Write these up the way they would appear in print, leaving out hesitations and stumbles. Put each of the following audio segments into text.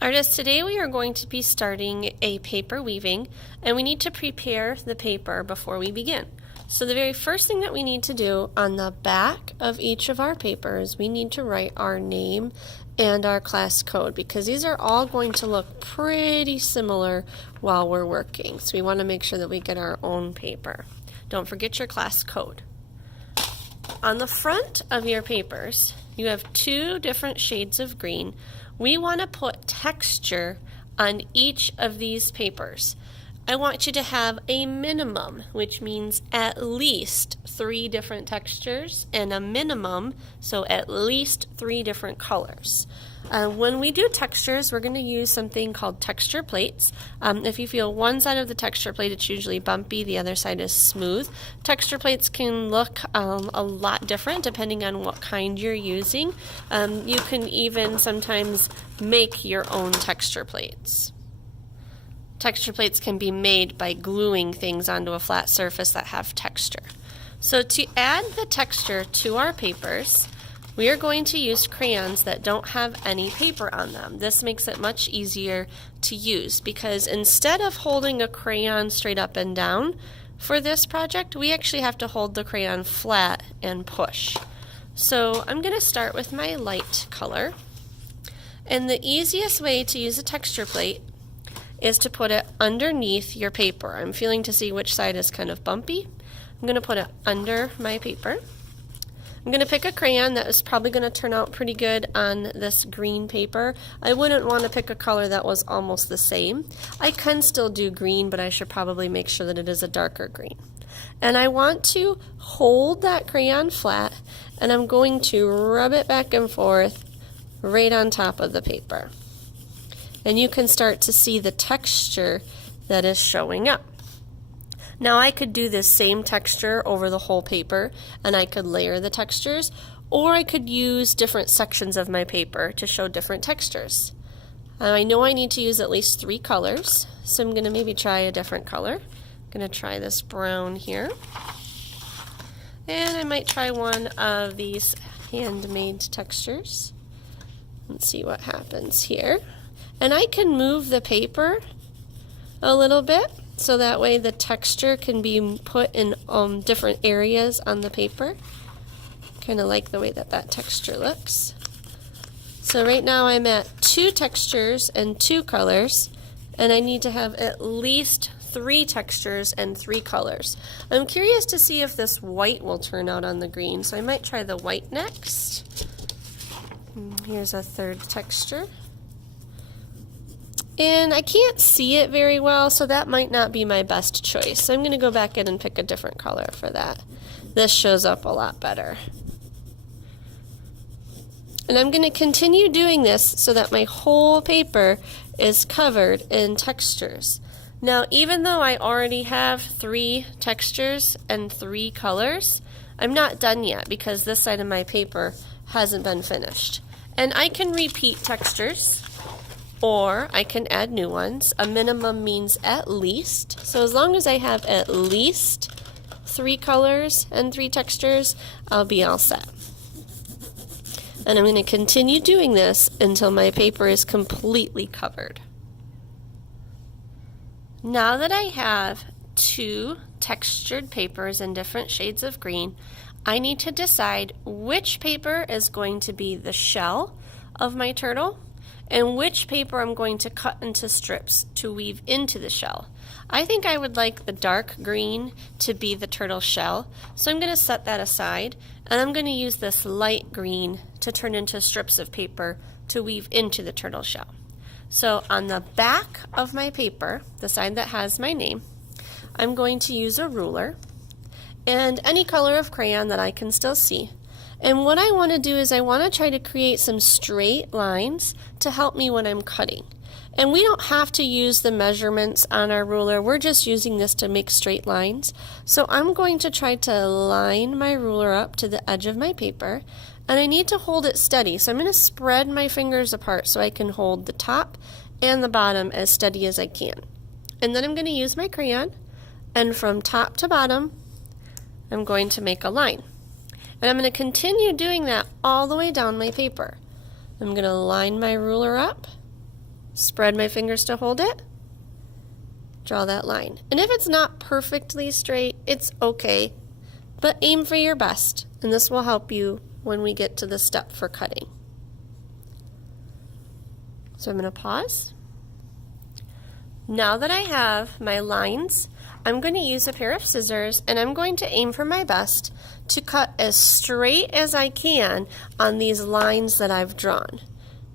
Artists, today we are going to be starting a paper weaving, and we need to prepare the paper before we begin. So the very first thing that we need to do on the back of each of our papers, we need to write our name and our class code, because these are all going to look pretty similar while we're working. So we want to make sure that we get our own paper. Don't forget your class code. On the front of your papers, you have two different shades of green. We want to put texture on each of these papers. I want you to have a minimum, which means at least 3 different textures, and a minimum, so at least 3 different colors. When we do textures, we're going to use something called texture plates. If you feel one side of the texture plate, it's usually bumpy, the other side is smooth. Texture plates can look a lot different depending on what kind you're using. You can even sometimes make your own texture plates. Texture plates can be made by gluing things onto a flat surface that have texture. So to add the texture to our papers, we are going to use crayons that don't have any paper on them. This makes it much easier to use because instead of holding a crayon straight up and down for this project, we actually have to hold the crayon flat and push. So I'm going to start with my light color. And the easiest way to use a texture plate is to put it underneath your paper. I'm feeling to see which side is kind of bumpy. I'm going to put it under my paper. I'm going to pick a crayon that is probably going to turn out pretty good on this green paper. I wouldn't want to pick a color that was almost the same. I can still do green, but I should probably make sure that it is a darker green. And I want to hold that crayon flat, and I'm going to rub it back and forth right on top of the paper. And you can start to see the texture that is showing up. Now I could do this same texture over the whole paper, and I could layer the textures, or I could use different sections of my paper to show different textures. I know I need to use at least 3 colors, so I'm going to maybe try a different color. I'm going to try this brown here, and I might try one of these handmade textures. Let's see what happens here. And I can move the paper a little bit, so that way the texture can be put in different areas on the paper. Kind of like the way that that texture looks. So right now I'm at 2 textures and 2 colors, and I need to have at least 3 textures and 3 colors. I'm curious to see if this white will turn out on the green, so I might try the white next. Here's a 3rd texture. And I can't see it very well, so that might not be my best choice. So I'm going to go back in and pick a different color for that. This shows up a lot better. And I'm going to continue doing this so that my whole paper is covered in textures. Now, even though I already have 3 textures and 3 colors, I'm not done yet because this side of my paper hasn't been finished. And I can repeat textures, or I can add new ones. A minimum means at least. So as long as I have at least 3 colors and 3 textures, I'll be all set. And I'm going to continue doing this until my paper is completely covered. Now that I have 2 textured papers in different shades of green, I need to decide which paper is going to be the shell of my turtle and which paper I'm going to cut into strips to weave into the shell. I think I would like the dark green to be the turtle shell, so I'm going to set that aside, and I'm going to use this light green to turn into strips of paper to weave into the turtle shell. So on the back of my paper, the side that has my name, I'm going to use a ruler and any color of crayon that I can still see. And what I want to do is I want to try to create some straight lines to help me when I'm cutting. And we don't have to use the measurements on our ruler, we're just using this to make straight lines. So I'm going to try to line my ruler up to the edge of my paper, and I need to hold it steady. So I'm going to spread my fingers apart so I can hold the top and the bottom as steady as I can. And then I'm going to use my crayon, and from top to bottom, I'm going to make a line. And I'm going to continue doing that all the way down my paper. I'm going to line my ruler up, spread my fingers to hold it, draw that line. And if it's not perfectly straight, it's okay, but aim for your best, and this will help you when we get to the step for cutting. So I'm going to pause. Now that I have my lines, I'm going to use a pair of scissors and I'm going to aim for my best to cut as straight as I can on these lines that I've drawn.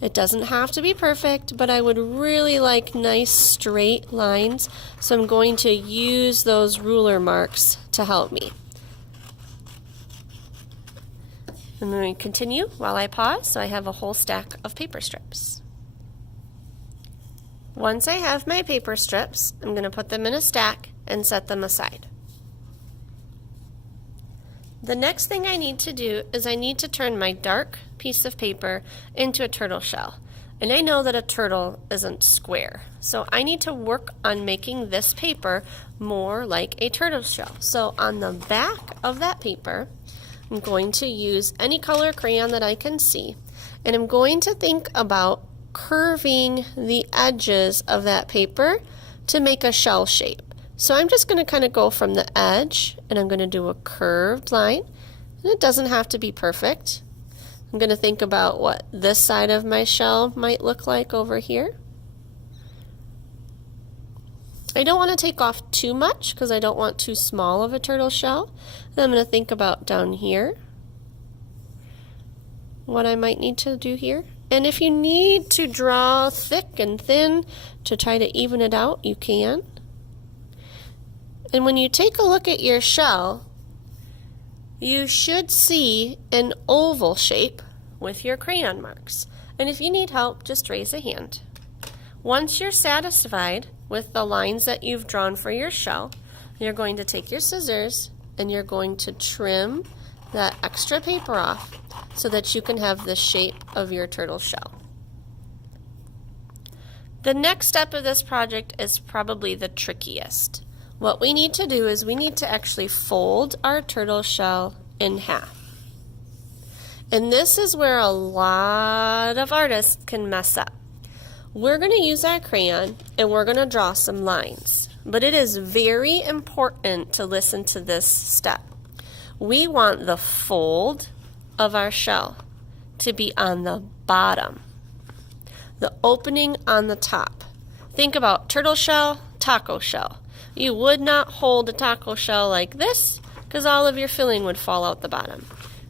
It doesn't have to be perfect, but I would really like nice straight lines, so I'm going to use those ruler marks to help me. I'm going to continue while I pause so I have a whole stack of paper strips. Once I have my paper strips, I'm going to put them in a stack and set them aside. The next thing I need to do is I need to turn my dark piece of paper into a turtle shell. And I know that a turtle isn't square, so I need to work on making this paper more like a turtle shell. So on the back of that paper, I'm going to use any color crayon that I can see, and I'm going to think about curving the edges of that paper to make a shell shape. So I'm just going to kind of go from the edge and I'm going to do a curved line, and it doesn't have to be perfect. I'm going to think about what this side of my shell might look like over here. I don't want to take off too much because I don't want too small of a turtle shell. And I'm going to think about down here what I might need to do here. And if you need to draw thick and thin to try to even it out, you can. And when you take a look at your shell, you should see an oval shape with your crayon marks. And if you need help, just raise a hand. Once you're satisfied with the lines that you've drawn for your shell, you're going to take your scissors and you're going to trim that extra paper off so that you can have the shape of your turtle shell. The next step of this project is probably the trickiest. What we need to do is we need to actually fold our turtle shell in half. And this is where a lot of artists can mess up. We're going to use our crayon and we're going to draw some lines. But it is very important to listen to this step. We want the fold of our shell to be on the bottom, the opening on the top. Think about turtle shell, taco shell. You would not hold a taco shell like this because all of your filling would fall out the bottom.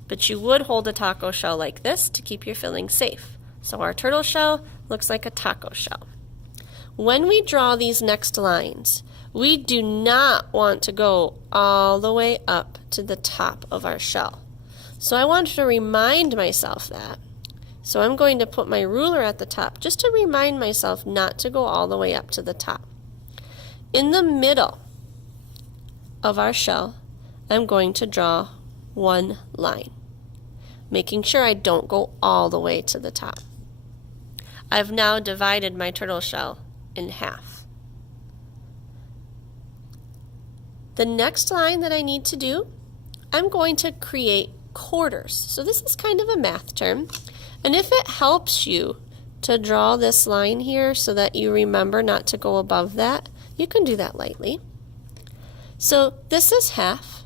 But you would hold a taco shell like this to keep your filling safe. So our turtle shell looks like a taco shell. When we draw these next lines, we do not want to go all the way up to the top of our shell. So I wanted to remind myself that. So I'm going to put my ruler at the top just to remind myself not to go all the way up to the top. In the middle of our shell, I'm going to draw one line, making sure I don't go all the way to the top. I've now divided my turtle shell in half. The next line that I need to do, I'm going to create quarters. So this is kind of a math term, and if it helps you to draw this line here so that you remember not to go above that, you can do that lightly. So this is half.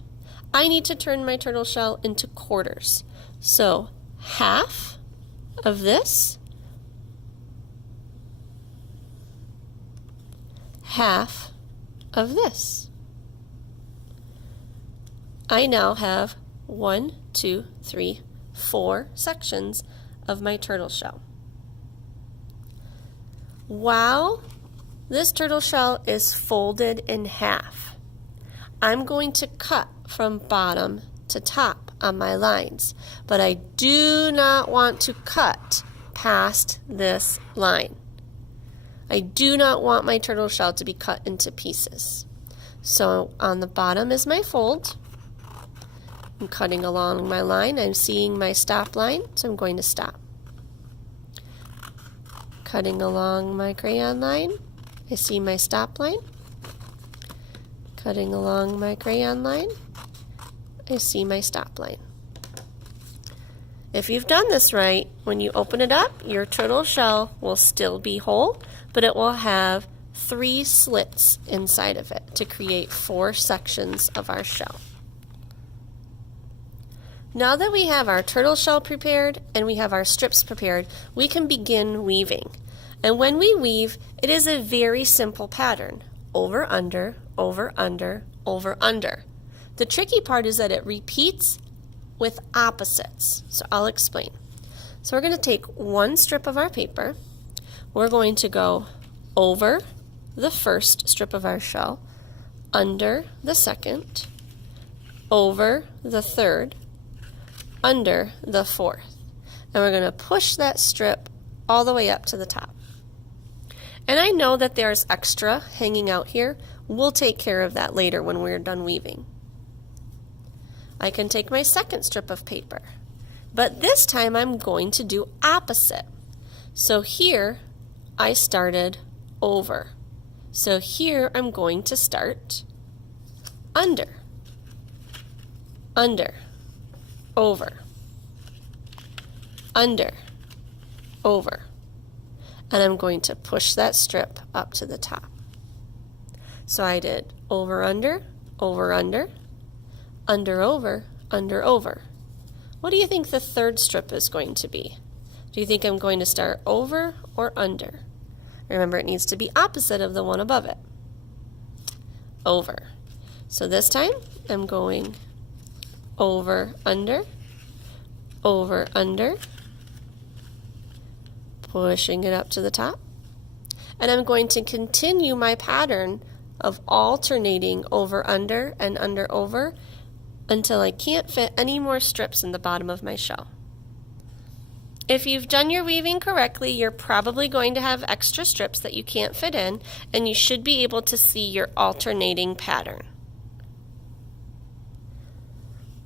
I need to turn my turtle shell into quarters. So half of this, half of this. I now have 1, 2, 3, 4 sections of my turtle shell. While this turtle shell is folded in half, I'm going to cut from bottom to top on my lines, but I do not want to cut past this line. I do not want my turtle shell to be cut into pieces. So on the bottom is my fold. I'm cutting along my line. I'm seeing my stop line, so I'm going to stop. Cutting along my crayon line. I see my stop line. Cutting along my crayon line. I see my stop line. If you've done this right, when you open it up, your turtle shell will still be whole, but it will have 3 slits inside of it to create 4 sections of our shell. Now that we have our turtle shell prepared and we have our strips prepared, we can begin weaving. And when we weave, it is a very simple pattern. Over, under, over, under, over, under. The tricky part is that it repeats with opposites. So I'll explain. So we're going to take one strip of our paper. We're going to go over the first strip of our shell, under the second, over the third, under the fourth. And we're going to push that strip all the way up to the top. And I know that there's extra hanging out here. We'll take care of that later when we're done weaving. I can take my second strip of paper, but this time I'm going to do opposite. So here I started over. So here I'm going to start under, under, over, under, over. And I'm going to push that strip up to the top. So I did over, under, over, under, under, over, under, over. What do you think the third strip is going to be? Do you think I'm going to start over or under? Remember, it needs to be opposite of the one above it. Over. So this time, I'm going over, under, pushing it up to the top. And I'm going to continue my pattern of alternating over, under, and under, over until I can't fit any more strips in the bottom of my shell. If you've done your weaving correctly, you're probably going to have extra strips that you can't fit in, and you should be able to see your alternating pattern.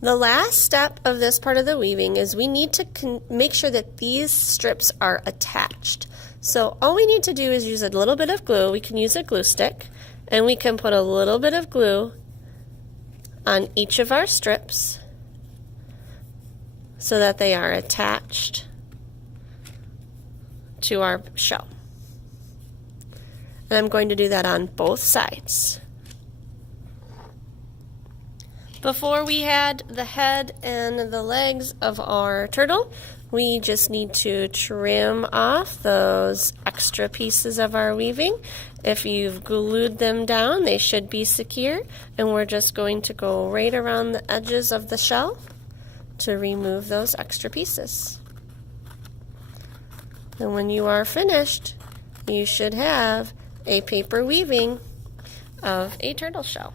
The last step of this part of the weaving is we need to make sure that these strips are attached. So all we need to do is use a little bit of glue. We can use a glue stick, and we can put a little bit of glue on each of our strips so that they are attached to our shell. And I'm going to do that on both sides. Before we add the head and the legs of our turtle, we just need to trim off those extra pieces of our weaving. If you've glued them down, they should be secure, and we're just going to go right around the edges of the shell to remove those extra pieces. And when you are finished, you should have a paper weaving of a turtle shell.